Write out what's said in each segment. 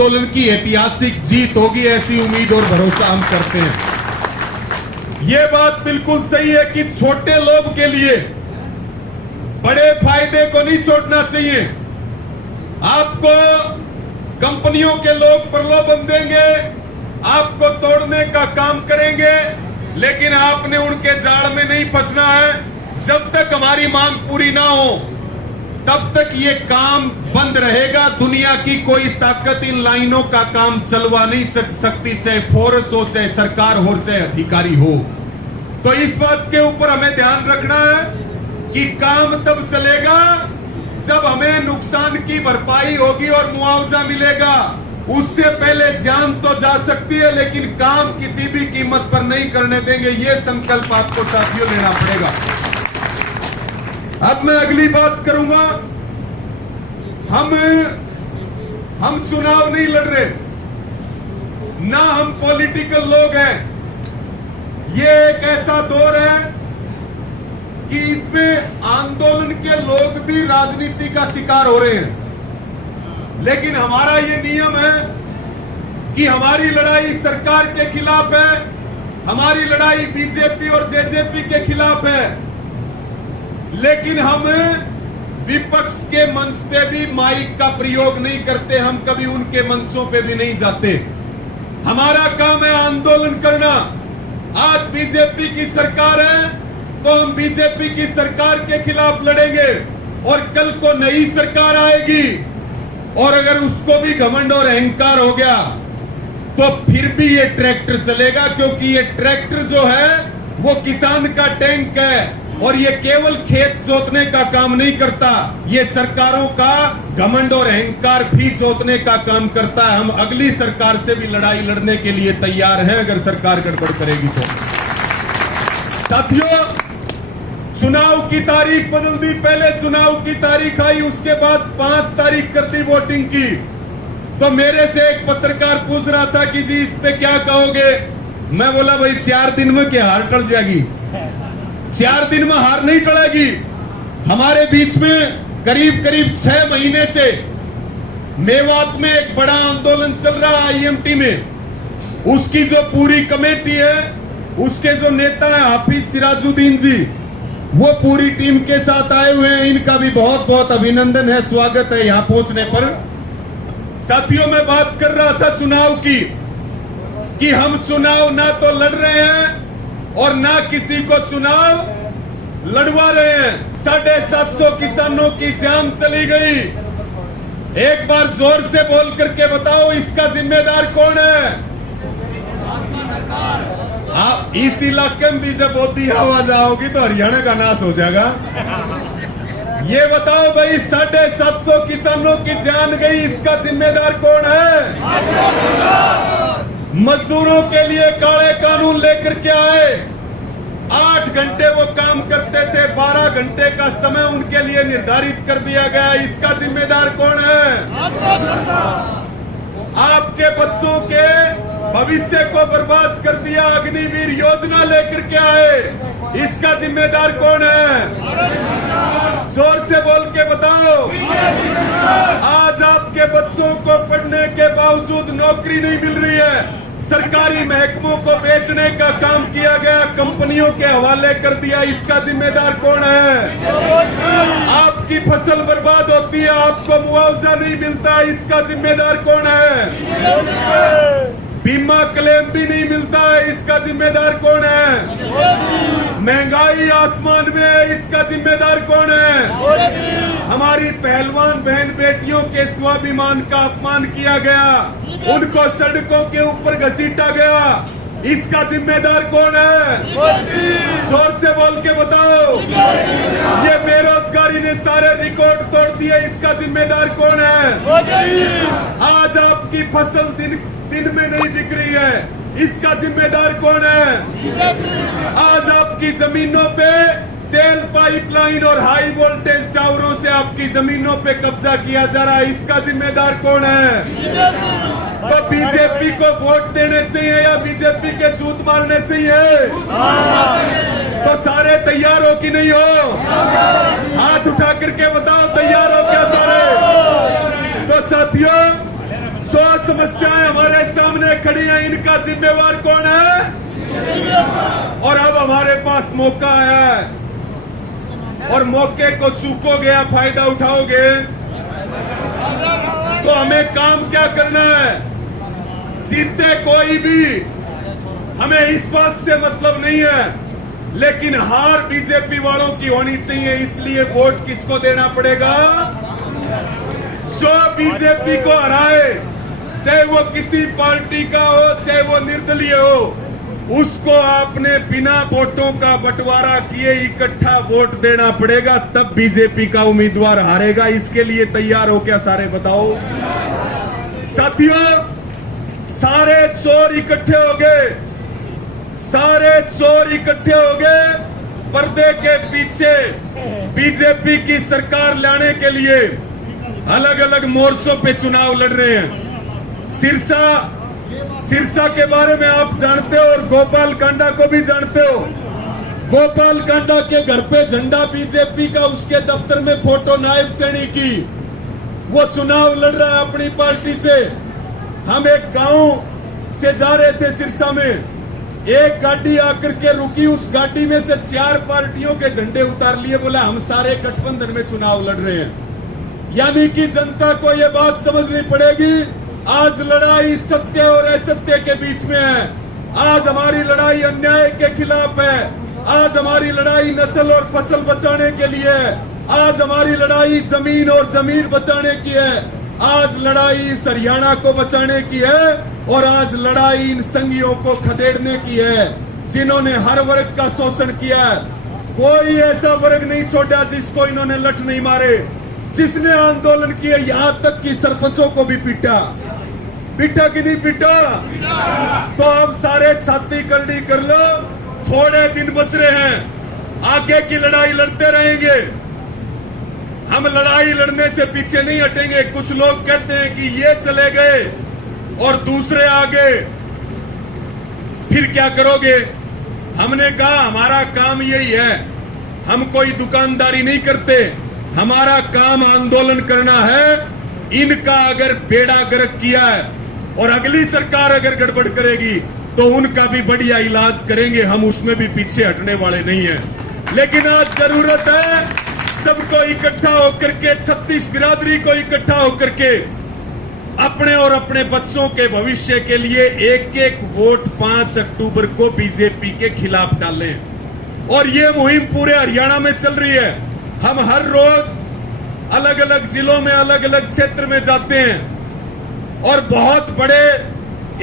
आंदोलन की ऐतिहासिक जीत होगी, ऐसी उम्मीद और भरोसा हम करते हैं। ये बात बिल्कुल सही है कि छोटे लोग के लिए बड़े फायदे को नहीं छोड़ना चाहिए। आपको कंपनियों के लोग प्रलोभन देंगे, आपको तोड़ने का काम करेंगे, लेकिन आपने उनके जाल में नहीं फंसना है। जब तक हमारी मांग पूरी ना हो तब तक ये काम बंद रहेगा। दुनिया की कोई ताकत इन लाइनों का काम चलवा नहीं सकती, चाहे फोर्स हो, चाहे सरकार हो, चाहे अधिकारी हो। तो इस बात के ऊपर हमें ध्यान रखना है कि काम तब चलेगा जब हमें नुकसान की भरपाई होगी और मुआवजा मिलेगा। उससे पहले जान तो जा सकती है, लेकिन काम किसी भी कीमत पर नहीं करने देंगे। ये संकल्प आपको साथियों लेना पड़ेगा। अब मैं अगली बात करूंगा। हम चुनाव नहीं लड़ रहे, ना हम पॉलिटिकल लोग हैं। ये एक ऐसा दौर है कि इसमें आंदोलन के लोग भी राजनीति का शिकार हो रहे हैं। लेकिन हमारा ये नियम है कि हमारी लड़ाई सरकार के खिलाफ है, हमारी लड़ाई बीजेपी और जेजेपी के खिलाफ है। लेकिन हम विपक्ष के मंच पे भी माइक का प्रयोग नहीं करते, हम कभी उनके मंचों पे भी नहीं जाते। हमारा काम है आंदोलन करना। आज बीजेपी की सरकार है तो हम बीजेपी की सरकार के खिलाफ लड़ेंगे, और कल को नई सरकार आएगी और अगर उसको भी घमंड और अहंकार हो गया तो फिर भी ये ट्रैक्टर चलेगा, क्योंकि ये ट्रैक्टर जो है वो किसान का टैंक है और ये केवल खेत जोतने का काम नहीं करता, ये सरकारों का घमंड और अहंकार भी जोतने का काम करता है। हम अगली सरकार से भी लड़ाई लड़ने के लिए तैयार हैं अगर सरकार गड़बड़ करेगी तो। साथियों, चुनाव की तारीख बदल दी। पहले चुनाव की तारीख आई, उसके बाद 5 तारीख कर दी वोटिंग की। तो मेरे से एक पत्रकार पूछ रहा था कि जी इस पे क्या कहोगे। मैं बोला भाई 4 दिन में क्या हार टल जाएगी? 4 दिन में हार नहीं टलेगी। हमारे बीच में करीब 6 महीने से मेवात में एक बड़ा आंदोलन चल रहा है आईएमटी में। उसकी जो पूरी कमेटी है, उसके जो नेता है हाफिज सिराजुद्दीन जी, वो पूरी टीम के साथ आए हुए हैं। इनका भी बहुत बहुत अभिनंदन है, स्वागत है यहां पहुंचने पर। साथियों, मैं बात कर रहा था चुनाव की, कि हम चुनाव ना तो लड़ रहे हैं और ना किसी को चुनाव लड़वा रहे हैं। 750 किसानों की जान चली गई। एक बार जोर से बोल करके बताओ, इसका जिम्मेदार कौन है? आप इस इलाके में भी जब होती आवाज आओगी तो हरियाणा का नाश हो जाएगा। ये बताओ भाई, 750 किसानों की जान गई, इसका जिम्मेदार कौन है? मजदूरों के लिए काले कानून लेकर के आए। 8 घंटे वो काम करते थे, 12 घंटे का समय उनके लिए निर्धारित कर दिया गया। इसका जिम्मेदार कौन है? आपके बच्चों के भविष्य को बर्बाद कर दिया, अग्निवीर योजना लेकर के आए। इसका जिम्मेदार कौन है? जोर से बोल के बताओ। आज आपके बच्चों को पढ़ने के बावजूद नौकरी नहीं मिल रही है। सरकारी महकमों को बेचने का काम किया गया, कंपनियों के हवाले कर दिया। इसका जिम्मेदार कौन है? आपकी फसल बर्बाद होती है, आपको मुआवजा नहीं मिलता, इसका जिम्मेदार कौन है? बीमा क्लेम भी नहीं मिलता है, इसका जिम्मेदार कौन है? महंगाई आसमान में है, इसका जिम्मेदार कौन है? हमारी पहलवान बहन बेटियों के स्वाभिमान का अपमान किया गया, उनको सड़कों के ऊपर घसीटा गया। इसका जिम्मेदार कौन है? जोर से बोल के बताओ। ये बेरोजगारी ने सारे रिकॉर्ड तोड़ दिए, इसका जिम्मेदार कौन है? आज आपकी फसल दिन में नहीं बिक रही है, इसका जिम्मेदार कौन है? आज आपकी जमीनों पे तेल पाइपलाइन और हाई वोल्टेज टावरों से आपकी जमीनों पे कब्जा किया जा रहा है, इसका जिम्मेदार कौन है? तो बीजेपी को वोट देने चाहिए या बीजेपी के जूत मारने चाहिए? तो सारे तैयार हो कि नहीं हो? हाथ उठा करके बताओ, तैयार हो क्या सारे? तो साथियों, 100 समस्याएं हमारे सामने खड़ी हैं, इनका जिम्मेवार कौन है? और अब हमारे पास मौका आया है और मौके को चूकोगे या फायदा उठाओगे तो हमें काम क्या करना है? जीते कोई भी, हमें इस बात से मतलब नहीं है, लेकिन हार बीजेपी वालों की होनी चाहिए। इसलिए वोट किसको देना पड़ेगा? जो बीजेपी को हराए, चाहे वो किसी पार्टी का हो, चाहे वो निर्दलीय हो, उसको आपने बिना वोटों का बंटवारा किए इकट्ठा वोट देना पड़ेगा, तब बीजेपी का उम्मीदवार हारेगा। इसके लिए तैयार हो क्या सारे? बताओ साथियों, सारे चोर इकट्ठे हो गए, सारे चोर इकट्ठे हो गए पर्दे के पीछे बीजेपी की सरकार लाने के लिए अलग अलग मोर्चों पे चुनाव लड़ रहे हैं। सिरसा के बारे में आप जानते हो और गोपाल कांडा को भी जानते हो। गोपाल कांडा के घर पे झंडा बीजेपी का, उसके दफ्तर में फोटो नायब सैनी की। वो चुनाव लड़ रहा है अपनी पार्टी से। हम एक गांव से जा रहे थे सिरसा में, एक गाड़ी आकर के रुकी, उस गाड़ी में से 4 पार्टियों के झंडे उतार लिए, बोला हम सारे गठबंधन में चुनाव लड़ रहे हैं। यानी कि जनता को यह बात समझनी पड़ेगी, आज लड़ाई सत्य और असत्य के बीच में है। आज हमारी लड़ाई अन्याय के खिलाफ है, आज हमारी लड़ाई नस्ल और फसल बचाने के लिए है, आज हमारी लड़ाई जमीन और जमीन बचाने की है, आज लड़ाई इस हरियाणा को बचाने की है, और आज लड़ाई इन संघियों को खदेड़ने की है जिन्होंने हर वर्ग का शोषण किया है। कोई ऐसा वर्ग नहीं छोड़ा जिसको इन्होंने लठ नहीं मारे, जिसने आंदोलन किए, यहां तक कि सरपंचों को भी पीटा कि नहीं पीटा? तो अब सारे छाती करनी कर लो, थोड़े दिन बच रहे हैं, आगे की लड़ाई लड़ते रहेंगे। हम लड़ाई लड़ने से पीछे नहीं हटेंगे। कुछ लोग कहते हैं कि ये चले गए और दूसरे आगे, फिर क्या करोगे? हमने कहा हमारा काम यही है, हम कोई दुकानदारी नहीं करते, हमारा काम आंदोलन करना है। इनका अगर बेड़ा गर्क किया है और अगली सरकार अगर गड़बड़ करेगी तो उनका भी बढ़िया इलाज करेंगे, हम उसमें भी पीछे हटने वाले नहीं हैं। लेकिन आज जरूरत है सबको इकट्ठा होकर के, 36 बिरादरी को इकट्ठा होकर के अपने और अपने बच्चों के भविष्य के लिए एक एक वोट 5 अक्टूबर को बीजेपी के खिलाफ डालें। और ये मुहिम पूरे हरियाणा में चल रही है। हम हर रोज अलग अलग जिलों में, अलग अलग क्षेत्र में जाते हैं और बहुत बड़े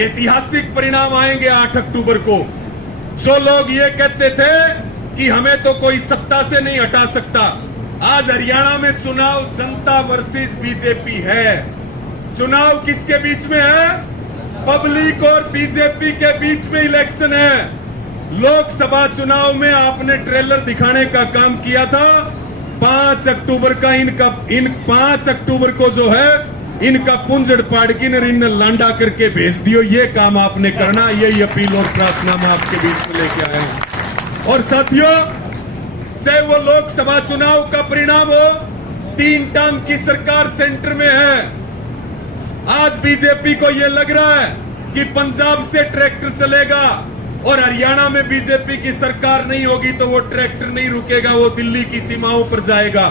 ऐतिहासिक परिणाम आएंगे 8 अक्टूबर को। जो लोग ये कहते थे कि हमें तो कोई सत्ता से नहीं हटा सकता, आज हरियाणा में चुनाव जनता वर्सेस बीजेपी है। चुनाव किसके बीच में है? पब्लिक और बीजेपी के बीच में इलेक्शन है। लोकसभा चुनाव में आपने ट्रेलर दिखाने का काम किया था, 5 अक्टूबर का इन 5 अक्टूबर को जो है इनका पुंजड़ पाड़ की इन लांडा करके भेज दियो। ये काम आपने करना, यही अपील और प्रार्थना हम आपके बीच में लेके आए हैं। और साथियों, चाहे वो लोकसभा चुनाव का परिणाम हो, 3 टर्म की सरकार सेंटर में है। आज बीजेपी को यह लग रहा है कि पंजाब से ट्रैक्टर चलेगा और हरियाणा में बीजेपी की सरकार नहीं होगी तो वो ट्रैक्टर नहीं रुकेगा, वो दिल्ली की सीमाओं पर जाएगा।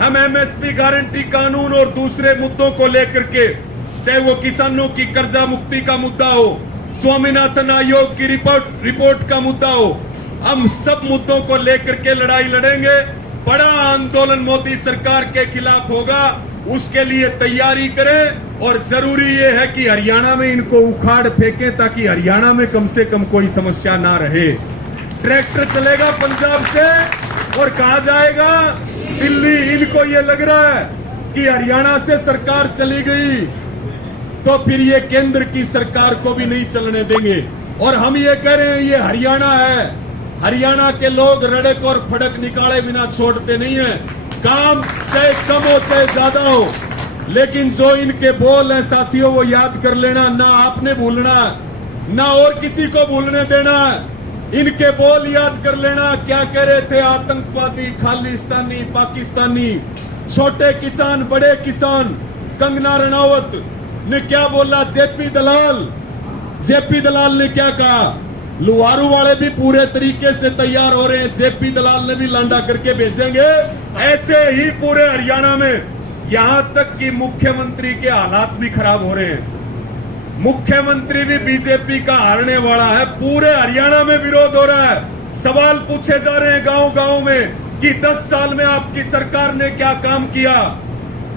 हम एमएसपी गारंटी कानून और दूसरे मुद्दों को लेकर के, चाहे वो किसानों की कर्जा मुक्ति का मुद्दा हो, स्वामीनाथन आयोग की रिपोर्ट का मुद्दा हो, हम सब मुद्दों को लेकर के लड़ाई लड़ेंगे। बड़ा आंदोलन मोदी सरकार के खिलाफ होगा, उसके लिए तैयारी करें। और जरूरी ये है कि हरियाणा में इनको उखाड़ फेंकें ताकि हरियाणा में कम से कम कोई समस्या ना रहे। ट्रैक्टर चलेगा पंजाब से और कहा जाएगा दिल्ली। इनको ये लग रहा है कि हरियाणा से सरकार चली गई तो फिर ये केंद्र की सरकार को भी नहीं चलने देंगे। और हम ये कह रहे हैं ये हरियाणा है, हरियाणा के लोग रड़क और फड़क निकाले बिना छोड़ते नहीं है। काम चाहे कम हो चाहे ज्यादा हो, लेकिन जो इनके बोल हैं साथियों वो याद कर लेना, ना आपने भूलना ना और किसी को भूलने देना। इनके बोल याद कर लेना। क्या कह रहे थे? आतंकवादी, खालिस्तानी, पाकिस्तानी, छोटे किसान, बड़े किसान, कंगना रनावत, ने क्या बोला, जेपी दलाल ने क्या कहा, लुवारू वाले भी पूरे तरीके से तैयार हो रहे हैं, जेपी दलाल ने भी लांडा करके भेजेंगे। ऐसे ही पूरे हरियाणा में, यहां तक कि मुख्यमंत्री के हालात भी खराब हो रहे हैं। मुख्यमंत्री भी बीजेपी का हारने वाला है। पूरे हरियाणा में विरोध हो रहा है। सवाल पूछे जा रहे हैं गांव गांव में कि 10 साल में आपकी सरकार ने क्या काम किया।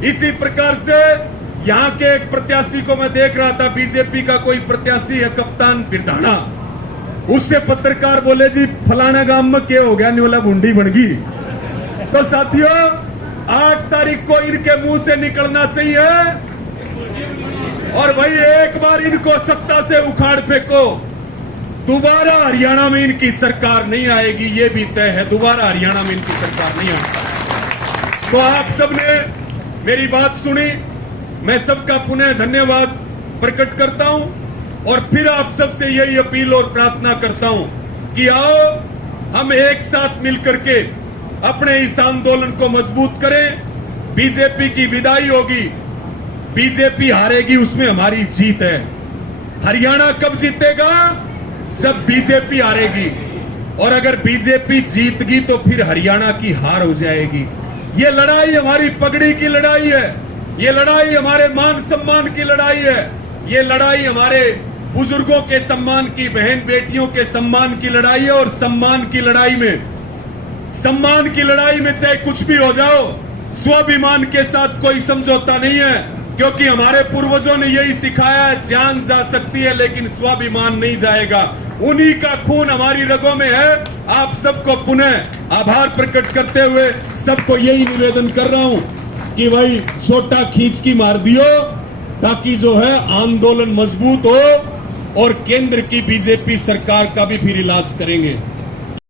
इसी प्रकार से यहां के एक प्रत्याशी को मैं देख रहा था, बीजेपी का कोई प्रत्याशी है, कप्तान बिरधाना। उससे पत्रकार बोले, जी फलाना गांव में क्या हो गया, निवला भुंडी बन गई। तो साथियों, 8 तारीख को इनके मुंह से निकलना चाहिए और भाई एक बार इनको सत्ता से उखाड़ फेंको। दोबारा हरियाणा में इनकी सरकार नहीं आएगी, ये भी तय है। दोबारा हरियाणा में इनकी सरकार नहीं आएगी। तो आप सबने मेरी बात सुनी, मैं सबका पुनः धन्यवाद प्रकट करता हूं और फिर आप सबसे यही अपील और प्रार्थना करता हूं कि आओ हम एक साथ मिलकर के अपने इस आंदोलन को मजबूत करें। बीजेपी की विदाई होगी, बीजेपी हारेगी, उसमें हमारी जीत है। हरियाणा कब जीतेगा? जब बीजेपी हारेगी, और अगर बीजेपी जीतगी तो फिर हरियाणा की हार हो जाएगी। ये लड़ाई हमारी पगड़ी की लड़ाई है, ये लड़ाई हमारे मान सम्मान की लड़ाई है, ये लड़ाई हमारे बुजुर्गों के सम्मान की, बहन बेटियों के सम्मान की लड़ाई है। और सम्मान की लड़ाई में चाहे कुछ भी हो जाओ, स्वाभिमान के साथ कोई समझौता नहीं है, क्योंकि हमारे पूर्वजों ने यही सिखाया है, जान जा सकती है लेकिन स्वाभिमान नहीं जाएगा। उन्हीं का खून हमारी रगों में है। आप सबको पुनः आभार प्रकट करते हुए सबको यही निवेदन कर रहा हूं कि भाई छोटा खींच की मार दियो, ताकि जो है आंदोलन मजबूत हो और केंद्र की बीजेपी सरकार का भी फिर इलाज करेंगे।